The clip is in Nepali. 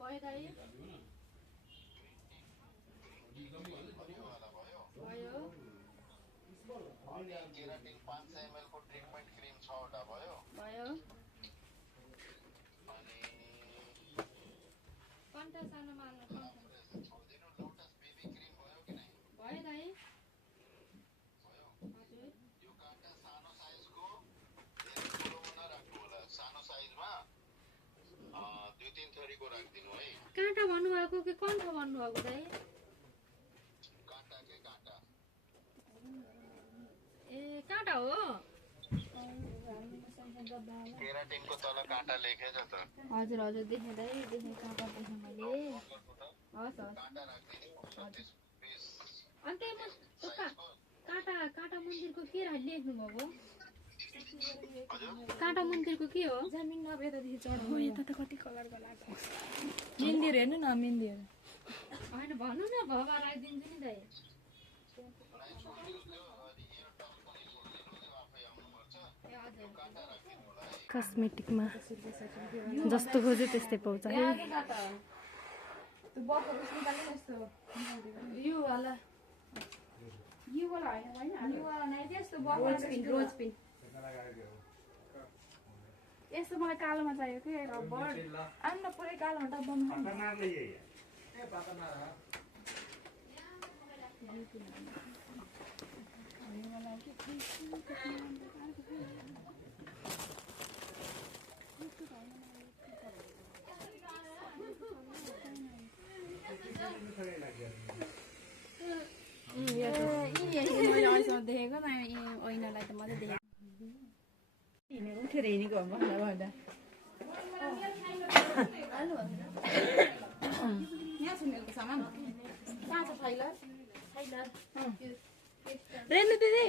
भयो दाइ भयो केराटिन 500 ml को ट्रिटमेन्ट क्रिम 6 वटा भयो भयो अनि कन्टा सानो माल्नु छोडिदिनु लोटस बेबी क्रिम भयो कि नै भयो दाइ भयो हजुर यो काँटा सानो साइजको धेरै ठुलोमा नराख्नु होला सानो साइजमा 2-3 थरीको राखिदिनु है काँटा भन्नुभएको कि कन्ठा भन्नुभएको दाइ काँटाकै काँटा ए काँटा हो केराटिनको तल काँटा लेखेछ त हजुर हजुर देखेँ दाइ देखेँ काँटा देखेँ मैले हस् हस् काँटा राखिदिनु 36 पिस अन्त काँटा काँटा मन्दिरको के लेख्नुभएको काँटा मन्दिरको के हो जमिन नभेदादेखि चढाउनु यता त कति कलरको लाग्छ मिन्दिर हेर्नु न मिन्दिर होइन भन्नु न भवा राखिदिन्छु नि दाइ कस्मेटिकमा जस्तो खोज्यो त्यस्तै पाउँछ है यो वाला यस्तो मलाई कालोमा चाहियो कि रबर आउनु न पुरै कालोमा डब्बामा मैले अहिलेसम्म देखेको न ऐनालाई त मात्रै देखेको उठेर हिँडेको भन्दा यहाँ सुनेको सामान कहाँ छ फाइलर रेनु दिदी